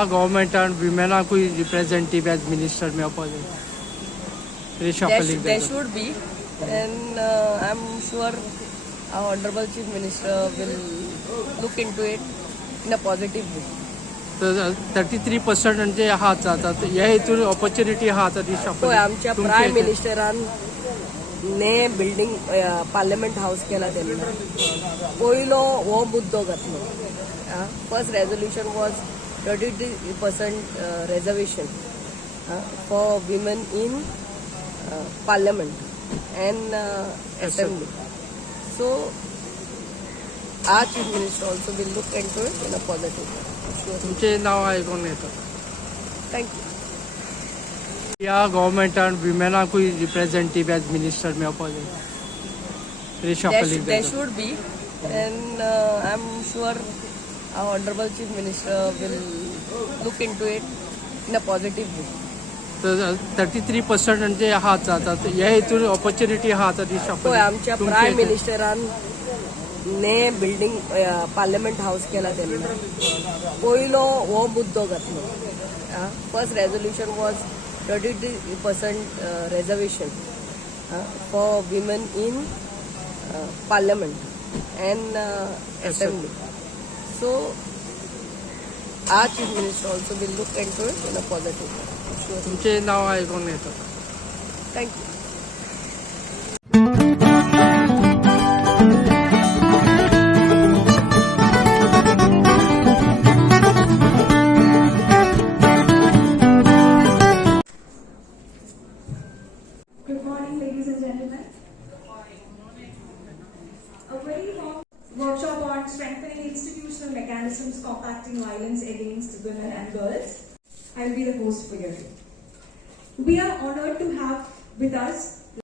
India government and women are कोई representative as minister में opposite reshuffling There should be, and I'm sure our honorable chief minister will look into it in a positive way. तर 33% म्हणजे हात जातात ह्या हेतून opportunity हात reshuffling होय, आमच्या प्राईम मिनिस्टरान ने बिल्डिंग पार्लियामेंट हाऊस केला त्यांनी पहिलो हो मुद्दो घातलो. First resolution was 33% reservation for women in parliament and assembly. So our chief minister also will look into it in a positive way. तुमचे नाव ऐकून येतं. Thank you. या गवर्नमेंट एंड women are कोई representative as minister में opposite reshuffling There should be, and I'm sure our honorable chief minister will look into it in a positive way. तर 33% म्हणजे हात जातात ह्या हेतून ऑपॉर्च्युनिटी हात होय, reshuffling आमच्या प्राईम मिनिस्टरान ने बिल्डिंग पार्लियामेंट हाऊस केला त्यांनी पहिलो हो मुद्दो घातलो. First resolution was 33% reservation for women in parliament and assembly. So our chief minister also will look into it in a positive way. तुमचे नाव ऐकून येतं. Thank you. Good morning, ladies and gentlemen. A very long workshop on strengthening institutional mechanisms combating violence against women and girls. I will be the host for your day. We are honored to have with us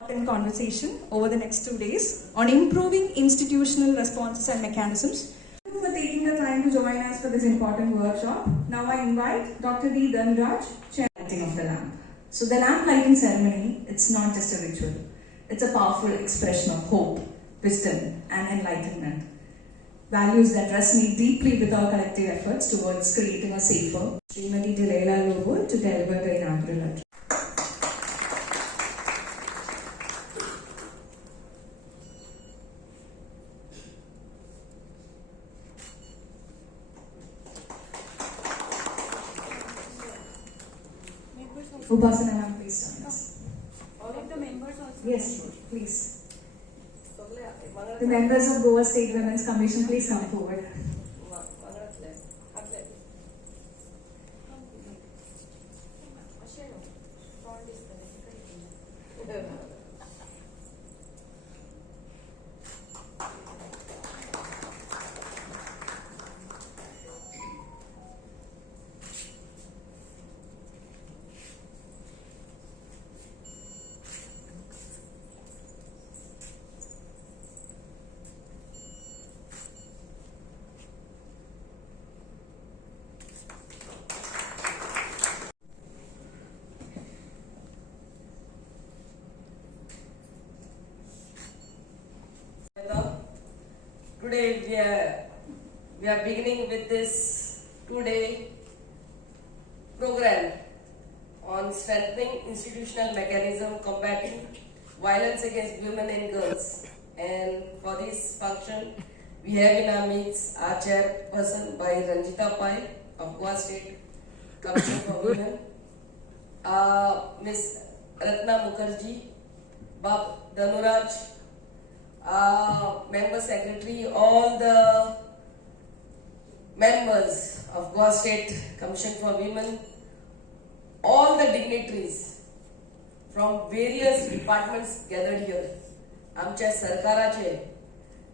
a conversation over the next 2 days on improving institutional responses and mechanisms. Thank you for taking the time to join us for this important workshop. Now I invite Dr. D. Dhanraj, Chairman of the Lamp. So the lamp lighting ceremony, it's not just a ritual. It's a powerful expression of hope, wisdom and enlightenment. Values that resonate deeply with our collective efforts towards creating a safer. Srimati Delilah Lobo to deliver the inaugural address. Upasana ma'am, please join us. All of the members also. Yes, please. The members of Goa State Women's Commission, please come forward. Today we are beginning with this 2-day program on strengthening institutional mechanism combating violence against women and girls. And for this function, we have in our midst our chairperson by Ranjita Pai of Goa State Commission for Women, Miss Ratna Mukherjee, Bab Dhanuraj, member secretary, all the members of Goa State Commission for Women, all the dignitaries from various departments gathered here. आमच्या सरकाराचे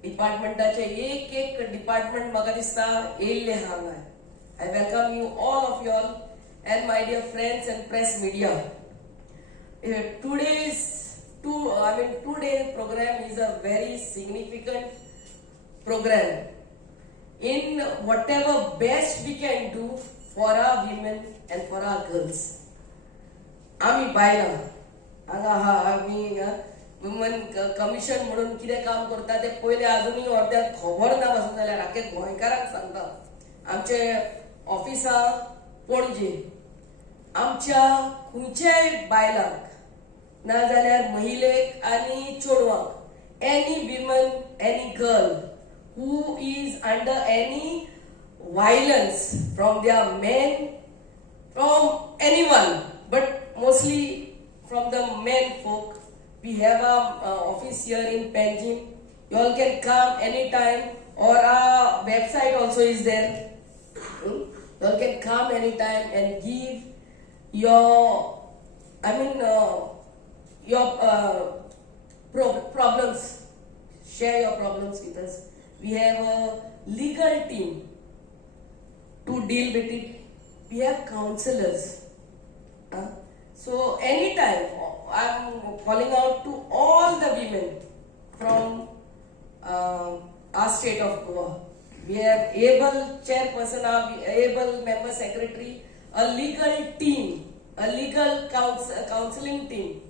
डिपार्टमेंटाचे एक department म्हाका दिसता येयल्ले हांगा. I welcome you all of you all and my dear friends and press media. Two-day program is a very significant program in whatever best we can do for our women and for our girls. आम्ही बायलां हांगा आम्ही woman commission म्हणून कितें काम करता ते पयले अजूनही अर्द्याक खबर ना पासून जाल्यार आख्या गोंयकारांक सांगता. आमचे ऑफिसां पणजे आमच्या खंयच्याय बायलांक नाजाल्यार महिलेक आनी चेडवाक any women any girl who is under any violence from their men, from anyone, but mostly from the men folk. We have a office here in Panjim. You all can come anytime, or our website also is there. You all can come anytime and give your, your problems. Share your problems with us. We have a legal team to deal with it. We have counselors. So anytime I'm calling out to all the women from our state of Goa. We have able chairperson, able member secretary, a legal team, a legal counseling team,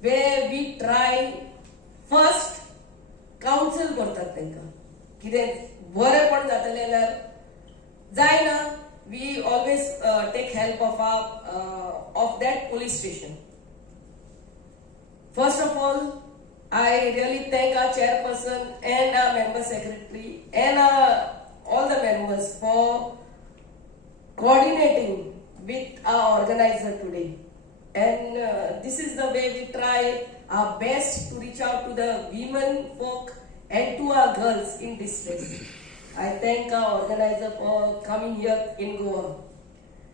where we try first counsel करतात तांकां कितें बरेंपण जातलें जाल्यार जायना we always take help of that police station. First of all, I really thank our chairperson and our member secretary and all the members for coordinating with our organizer today. And this is the way we try our best to reach out to the women folk and to our girls in distress. I thank our organizer for coming here in Goa.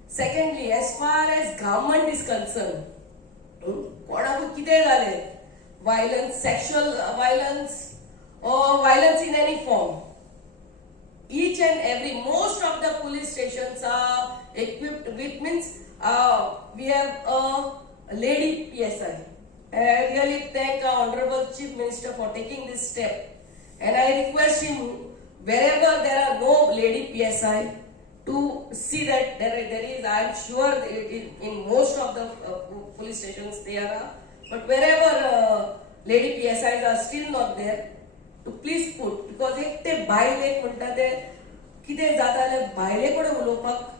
Secondly, as far as government is concerned, कोणाक कितें जालें, violence, sexual violence or violence in any form, each and every, most of the police stations are equipped with, we have a lady PSI. I really thank our Honorable Chief Minister for taking this step. And I request him, wherever there are no lady PSI, to see that there is, I am sure in most of the police stations there are, but wherever lady PSIs are still not there, to please put, because एक ते बायलेक म्हणटा ते कितें जाता जाल्यार बायले कडेन उलोवपाक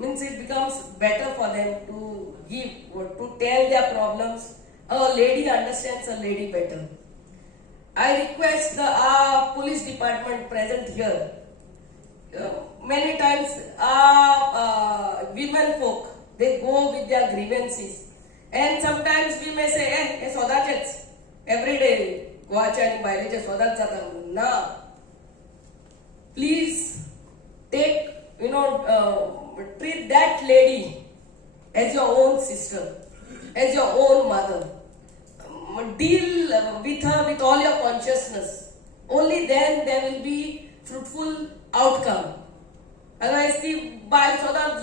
means it becomes better for them to give or to tell their problems. A lady understands a lady better. I request the police department present here. Many times women folk, they go with their grievances, and sometimes we may say, "Eh, sodachets every day goache ani baileche sodach jata." Na, please take, treat that lady as your own sister, as your own mother. Deal with her with all your consciousness. Only then there will be fruitful outcome. Otherwise, ती बायल सदांच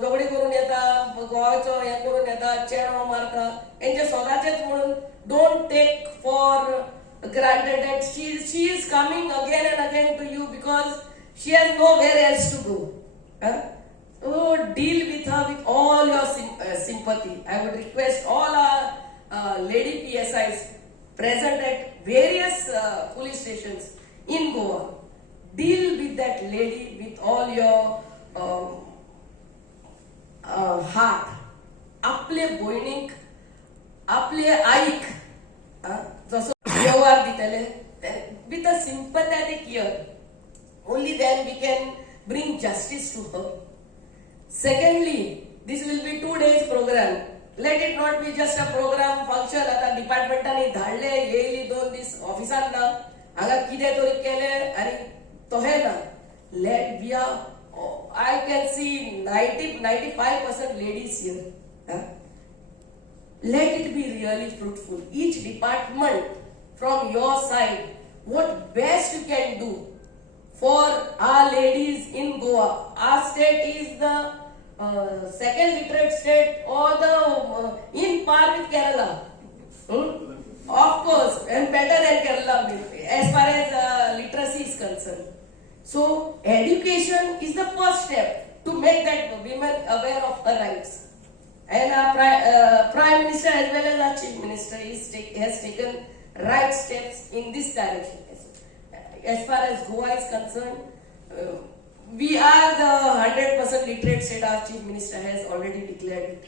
झगडी करून येता, गोवाचो हे करून येता, चेडो मारता, हेंचे सदांचेच म्हणून don't take for granted that she is coming again and again to you because she has nowhere else to go. So deal with her with all your sympathy. I would request all our lady PSIs present at various police stations in Goa. Deal with that lady with all your heart. आपले भयणीक, आपले आईक जसो व्यवहार दितले with a sympathetic ear. Only then we can bring justice to her. Secondly, this will be 2 days program. Let it not be just a program function. आता डिपार्टमेंटांनी धाडले येयली 2 दीस ऑफिसात ना हांगा कितें तरी केलें आनी तोहे ना. Let we are, I can see 90-95% ladies here. Let it be really fruitful. Each department from your side, what best you can do for our ladies in Goa. Our state is the second literate state or the in par with Kerala. Of course, and better than Kerala as far as literacy is concerned. So education is the first step to make that women aware of her rights. And our Prime Minister as well as our Chief Minister has taken right steps in this direction. As far as Goa is concerned, we are the 100% literate state. Our chief minister has already declared it.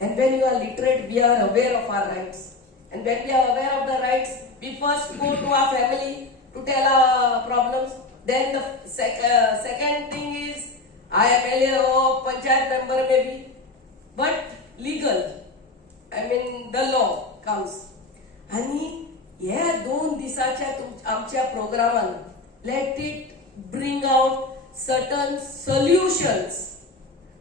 And when you are literate, we are aware of our rights. And when we are aware of the rights, we first go to our family to tell our problems. Then the second thing is, I am MLA or panchayat member maybe, but legal. I mean the law comes. आणि या 2 दिवसाच्या आमच्या प्रोग्रामान let it bring out certain solutions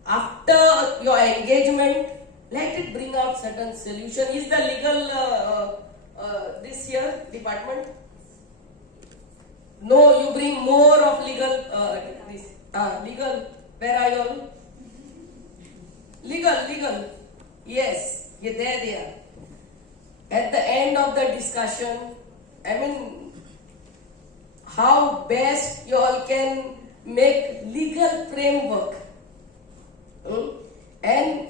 after your engagement. Let it bring out certain solution. Is the legal this here department? No, you bring more of legal this legal. Where are you all? Legal. Yes, yeah, there they are. At the end of the discussion, I mean, how best you all can make legal framework and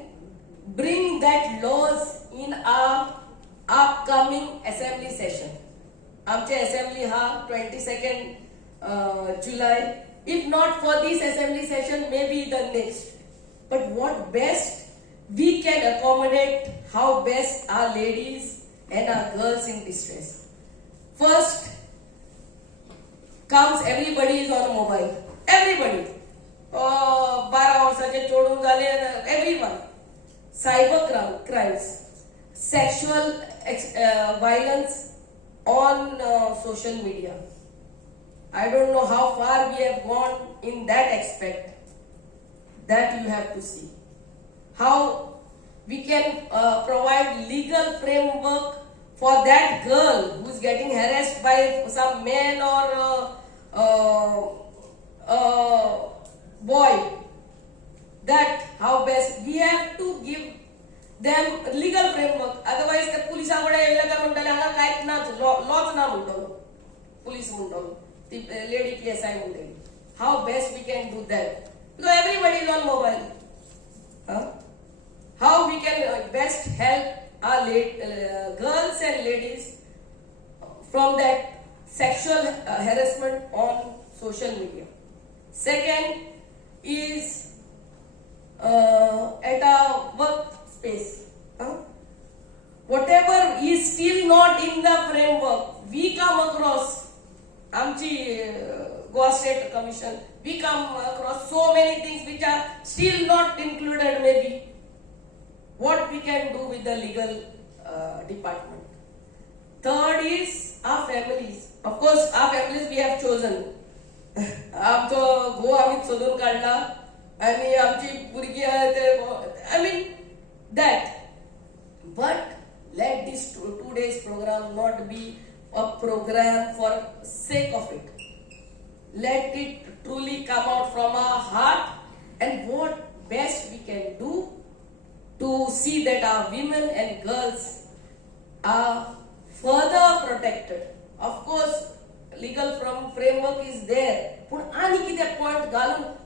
bring that laws in our upcoming assembly session. आमचे assembly हा 22nd July. If not for this assembly session, maybe the next. But what best we can accommodate, how best our ladies and our girls in distress. First comes everybody is on mobile. Everybody. 12 वर्षाचे चोडून झाले, everyone. Cyber crimes, sexual violence on social media. I don't know how far we have gone in that aspect. That you have to see. How we can provide legal framework for that girl who is getting harassed by some man or boy. That how best we have to give them legal framework. Otherwise, the police are going to laws na muntalu. Police muntalu. The lady PSI muntalu. How best we can do that? Because everybody is on mobile. How we can best help our girls and ladies from that sexual harassment on social media. Second is at our workspace. Whatever is still not in the framework, we come across Goa State Commission, we come across so many things which are still not included maybe. What we can do with the legal department. Third is our families. Of course, our families we have chosen. आमचो घो आम्ही सोदून काढला आणि आमची भुरगी I mean that. But let this 2 days program not be a program for sake of it. Let it truly come out from our heart and what best we can do to see that our women and girls are further protected. Of course, legal framework is there. But any point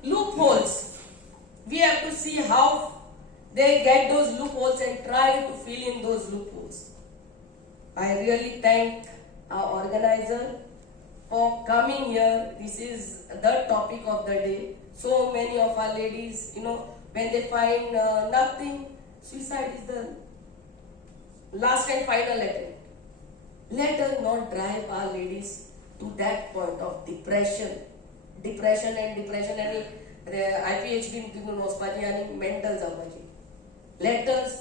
loopholes. We have to see how they get those loopholes and try to fill in those loopholes. I really thank our organizer for coming here. This is the topic of the day. So many of our ladies, when they find nothing, suicide is the last and final attempt. Let us not drive our ladies to that point of depression and IPH घेऊन वचपाची आणि mental जावपाची. Let us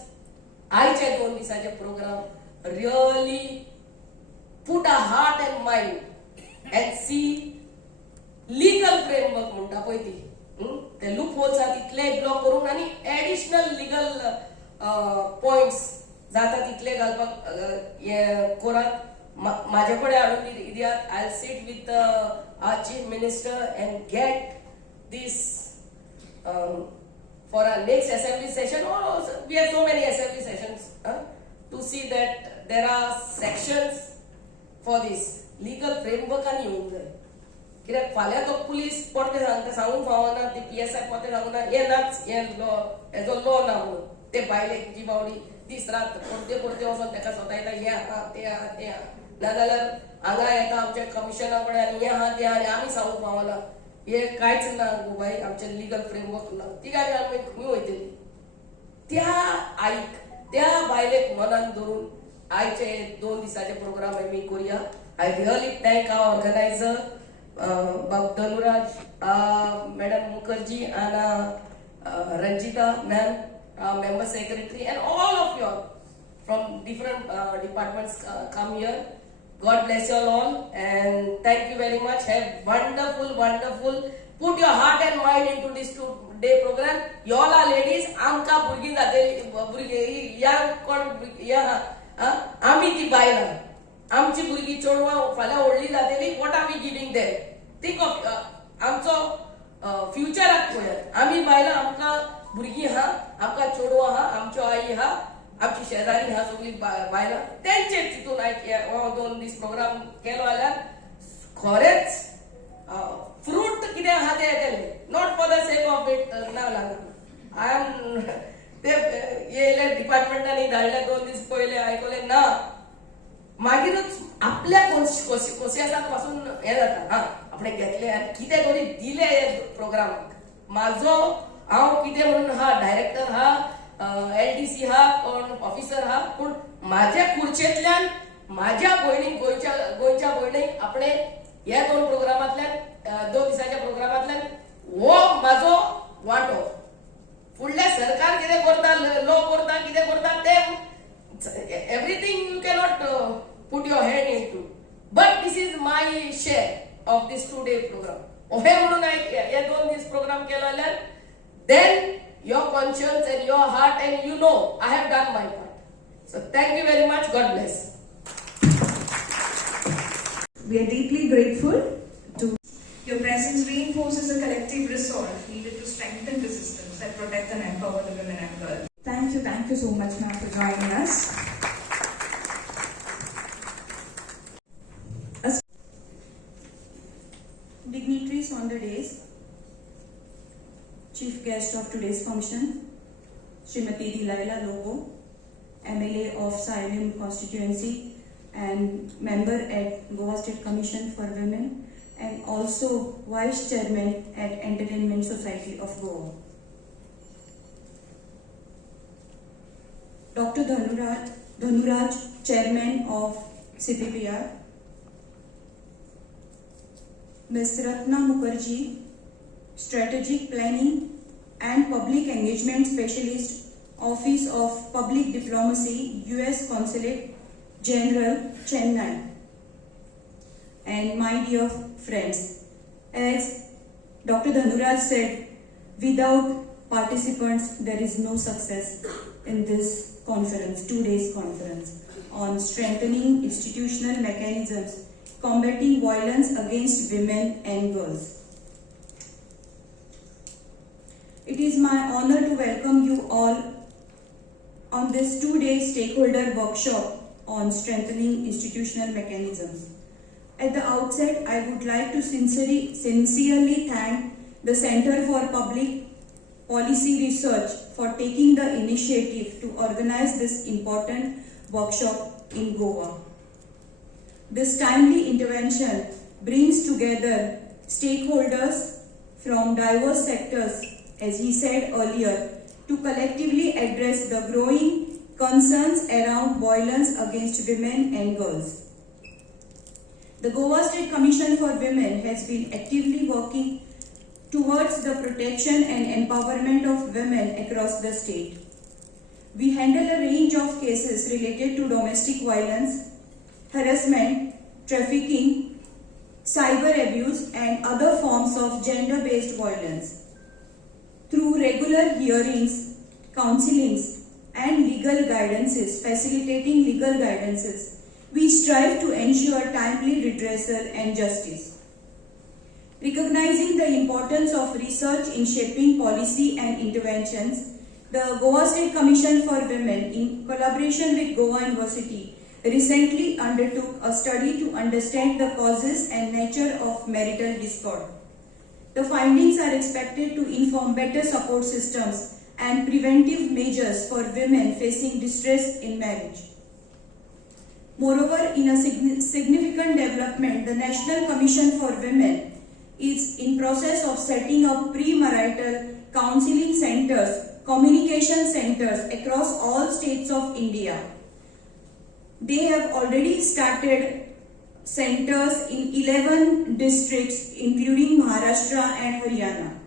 आयच्या 2 दिसाचे programme really put our heart and mind and see legal framework म्हणटा पळय ती ते लूप होल्स आहा तितले ब्लॉक करून आणि एडिशनल लीगल पॉइंट्स जाता तितले घालपाक कोरात माझे कडेन हाडून दियात. I'll sit with our chief minister and get this for our next assembly session. We have so many assembly sessions to see that there are sections for this legal framework आणि येवंक जाय. कित्याक फाल्यां तो पुलीस परते सांगूंक फावना, ती PSI परते सांगूना हे नाच हेजो लॉ ना म्हणून. ते बायलेक जी बावडी दीस रात परते वचोन ताका सोतायता हे आहा ते नाजाल्यार हांगा येता आमच्या कमिशना कडेन आनी हे आहा ते आनी आमी सांगूंक फावना. हे कांयच ना गो बाई आमचे लिगल फ्रेमवर्क ना ती गाडी आमी खंय वयतली त्या आईक त्या बायलेक मनान धरून आयचे 2 दिसाचे प्रोग्राम आमी करूया I really thank our organiser बाब Dhanuraj madam Mukherjee and Ranjita ma'am, member secretary and all of you all from different departments come here. God bless you all and thank you very much. Have wonderful. Put your heart and mind into this 2-day program. You all are ladies. आमका भुरगी जाते भुरगे या कोण या आम्ही ती बायला आमची भुरगी चोडवा फाल्यां व्हडली जातेली. What are we giving them? Think of आमचो फ्युचराक पळयात. आम्ही बायला आमका भुरगी हा आमका चोडवा हा आमच्यो आई हा आमची शेजारी हा सगळी बायला त्यांचे तितून 2 दीस प्रोग्राम केलो जाल्यार खरेंच फ्रूट कितें आहा तें येतलें. Not for the sake of it ना लागना. आय एम ते येयले डिपार्टमेंटांनी धाडले 2 दीस पयले आयकले ना मागीरच आपल्या कोशियासाक पासून हे जाता आपणे घेतले आनी कितें तरी दिले हे प्रोग्रामाक. माझो हांव कितें म्हणून हा डायरेक्टर हा LDC हा कोण ऑफिसर हा पूण माझ्या खुर्चेंतल्यान माझ्या भयणीक गोंयच्या भयणीक आपणे ह्या 2 प्रोग्रामांतल्यान 2 दिसाच्या प्रोग्रामांतल्यान हो माझो वांटो. फुडले सरकार कितें करता लो करता कितें करता ते everything you cannot put your hand into, but this is my share of this 2-day program. हे म्हणून हे 2 दीस प्रोग्राम केलो जाल्यार then your conscience and your heart and you know I have done my part. So thank you very much. God bless. We are deeply grateful to your presence reinforces the collective resolve needed to strengthen the systems that protect and empower the women and girls. Thank you so much, ma'am, for joining us. Dignitaries on the days, chief guest of today's function, Srimati Delilah Lobo, MLA of Salem constituency and member at Goa State Commission for Women and also vice chairman at Entertainment Society of Goa. Dr. Dhanuraj, chairman of CPPR. Ms. Ratna Mukherjee, Strategic Planning and Public Engagement Specialist, Office of Public Diplomacy, US Consulate General, Chennai. And my dear friends, as Dr. Dhanuraj said, without participants there is no success in this conference, 2 days conference on strengthening institutional mechanisms combating violence against women and girls. It is my honor to welcome you all on this 2-day stakeholder workshop on strengthening institutional mechanisms. At the outset, I would like to sincerely thank the Center for Public Policy Research for taking the initiative to organize this important workshop in Goa. This timely intervention brings together stakeholders from diverse sectors, as he said earlier, to collectively address the growing concerns around violence against women and girls. The Goa State Commission for Women has been actively working towards the protection and empowerment of women across the state. We handle a range of cases related to domestic violence, harassment, trafficking, cyber abuse and other forms of gender-based violence. Through regular hearings, counselings and legal guidances, facilitating legal guidances, we strive to ensure timely redressal and justice. Recognizing the importance of research in shaping policy and interventions, the Goa State Commission for Women, in collaboration with Goa University, recently undertook a study to understand the causes and nature of marital discord. The findings are expected to inform better support systems and preventive measures for women facing distress in marriage. Moreover, in a significant development, the National Commission for Women is in process of setting up pre-marital counseling centers, communication centers across all states of India. They have already started centers in 11 districts including Maharashtra and Haryana.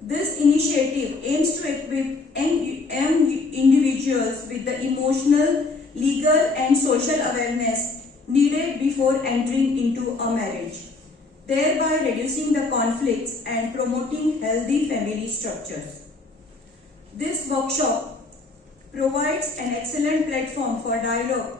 This initiative aims to equip individuals with the emotional, legal and social awareness needed before entering into a marriage, thereby reducing the conflicts and promoting healthy family structures. This workshop provides an excellent platform for dialogue,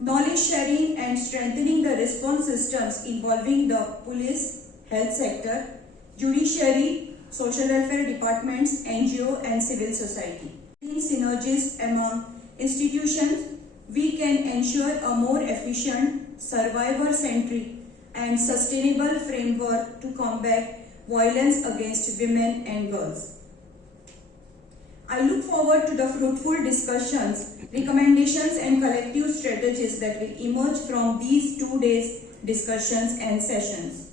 knowledge sharing and strengthening the response systems involving the police, health sector, judiciary, social welfare departments, NGO and civil society. In synergies among institutions, we can ensure a more efficient, survivor-centric and sustainable framework to combat violence against women and girls. I look forward to the fruitful discussions, recommendations and collective strategies that will emerge from these 2 days discussions and sessions.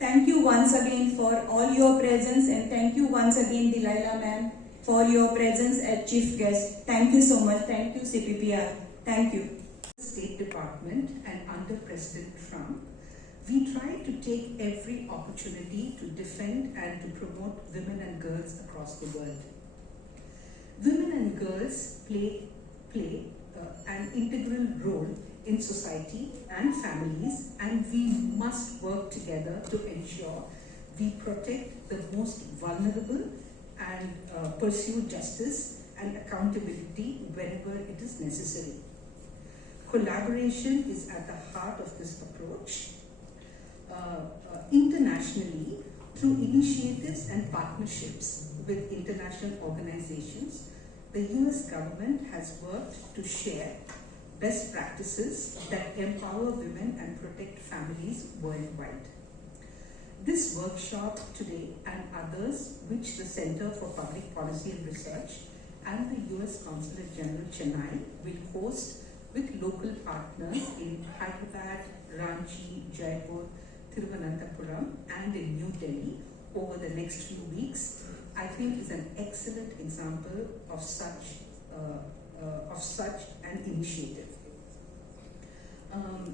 Thank you once again for all your presence, and thank you once again Delilah ma'am for your presence as chief guest. Thank you so much. Thank you CPPR. Thank you. State Department and under President Trump, we try to take every opportunity to defend and to promote women and girls across the world. Women and girls play an integral role in society and families, and we must work together to ensure we protect the most vulnerable and pursue justice and accountability wherever it is necessary. Collaboration is at the heart of this approach. Internationally, through initiatives and partnerships with international organizations, the US government has worked to share best practices that empower women and protect families worldwide. This workshop today and others, which the Center for Public Policy and Research and the US Consulate General Chennai will host with local partners in Hyderabad, Ranchi, Jaipur, Thiruvananthapuram and in New Delhi over the next few weeks, I think is an excellent example of such an initiative.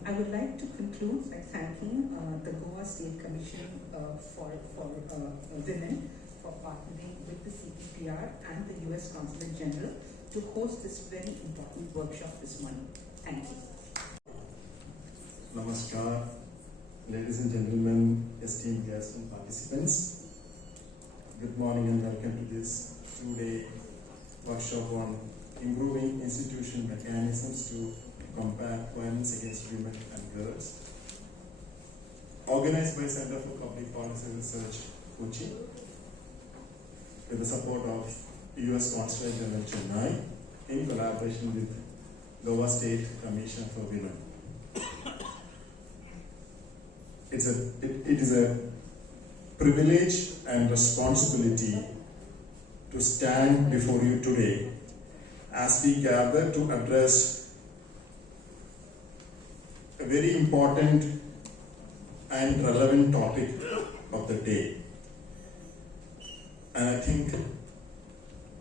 I would like to conclude by thanking the Goa State Commission for Women for partnering with the CPPR and the US Consulate General to host this very important workshop this morning. Thank you. Namaskar, ladies and gentlemen, esteemed guests and participants. Good morning and welcome to this 2-day workshop on improving institutional mechanisms to combat violence against women and girls, organized by Center for Public Policy and Research, Kochi, with the support of US Consulate General Chennai in collaboration with Goa State Commission for Women. It is a privilege and responsibility to stand before you today as we gather to address a very important and relevant topic of the day. And I think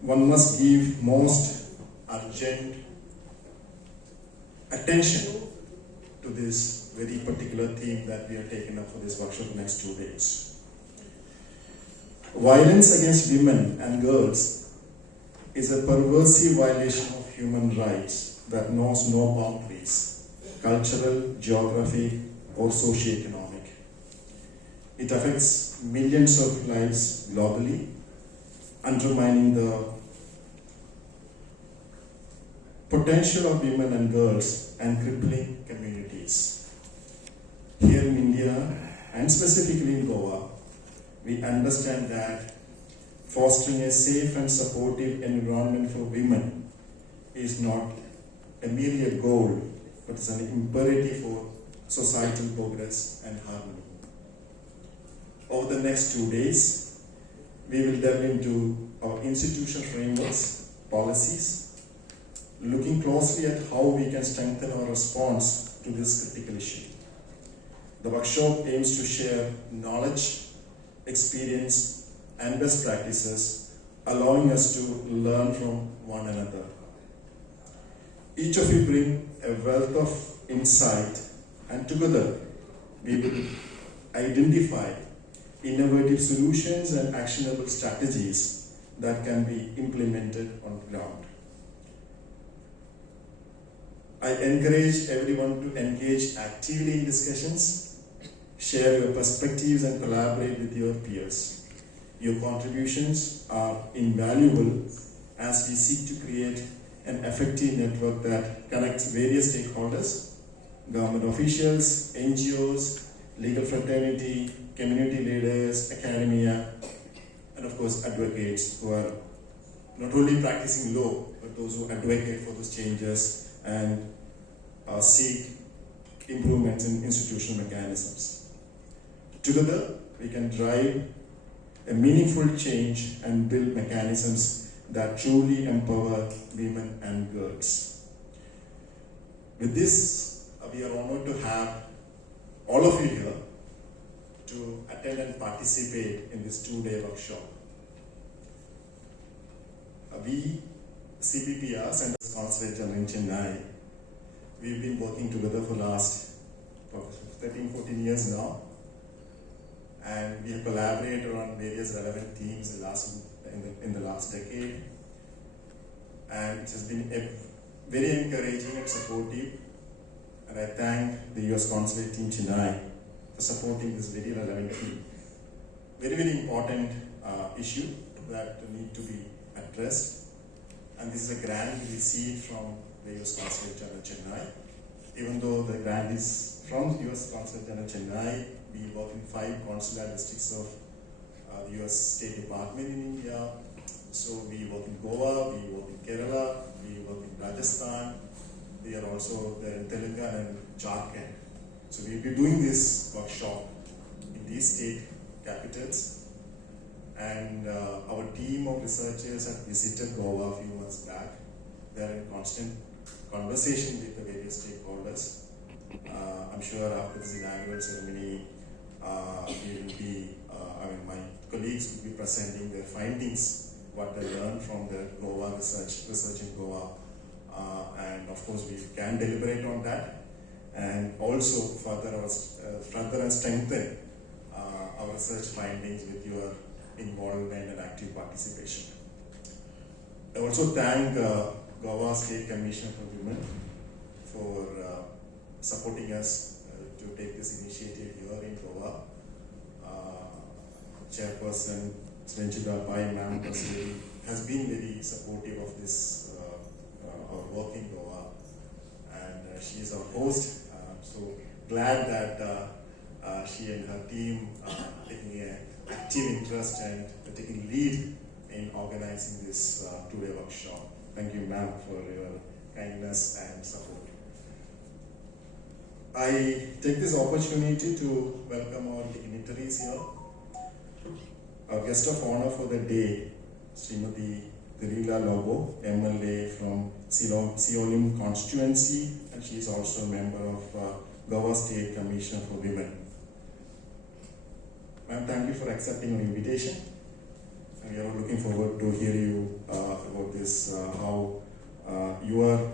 one must give most urgent attention to this very particular theme that we have taken up for this workshop the next 2 days. Violence against women and girls is a pervasive violation of human rights that knows no boundaries, cultural, geographic, or socio-economic. It affects millions of lives globally, undermining the potential of women and girls and crippling communities. Here in India, and specifically in Goa, we understand that fostering a safe and supportive environment for women is not merely a goal, but is an imperative for societal progress and harmony. Over the next 2 days, we will delve into our institutional frameworks, policies, looking closely at how we can strengthen our response to this critical issue. The workshop aims to share knowledge, experience, and best practices, allowing us to learn from one another. Each of you bring a wealth of insight, and together we will identify innovative solutions and actionable strategies that can be implemented on the ground. I encourage everyone to engage actively in discussions, share your perspectives, and collaborate with your peers. Your contributions are invaluable as we seek to create an effective network that connects various stakeholders, government officials, NGOs, legal fraternity, community leaders, academia, and of course advocates who are not only practicing law, but those who advocate for those changes and seek improvements in institutional mechanisms. Together, we can drive a meaningful change and build mechanisms that truly empower women and girls. With this, we are honored to have all of you here to attend and participate in this two-day workshop. We, CPPR, Central Consulate General in Chennai, we've been working together for last 13, 14 years now, and we have collaborated on various relevant themes in the last decade, and it has been very encouraging and supportive, and I thank the US Consulate team Chennai for supporting this very relevant theme. Very, very important issue that need to be addressed, and this is a grant we received from the US Consulate General Chennai. Even though the grant is from the US Consulate General Chennai, we work in 5 consular districts of the US State Department in India. So we work in Goa, we work in Kerala, we work in Rajasthan, we are also there in Telangana and Jharkhand. So we'll be doing this workshop in these state capitals. And our team of researchers had visited Goa a few months back. They are in constant conversation with the various stakeholders. I'm sure after this inaugural ceremony, we will be, my colleagues will be presenting their findings, what they learned from the Goa research in Goa. And of course, we can deliberate on that and also further and strengthen our research findings with your involvement and active participation. I also thank Goa State Commissioner for Women for supporting us to take this initiative here in Goa. Chairperson Svenchika Pai Ma'am has been very supportive of this our work in Goa, and she is our host. So glad that she and her team are taking an active interest and taking lead in organizing this two-day workshop. Thank you, ma'am, for your kindness and support. I take this opportunity to welcome our dignitaries here. Our guest of honor for the day, Srimati Delilah Lobo, MLA from Seolim constituency, and she is also a member of Goa State Commission for Women. Ma'am, thank you for accepting our invitation. And we are looking forward to hear you about this, how your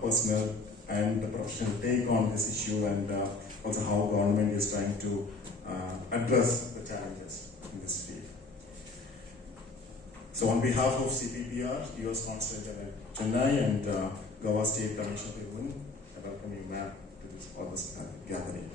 personal and professional take on this issue, and also how government is trying to address the challenges in this field. So on behalf of CPPR, US Consulate General Chennai, and Goa State Commission for Women, I welcome you, ma'am, to this gathering.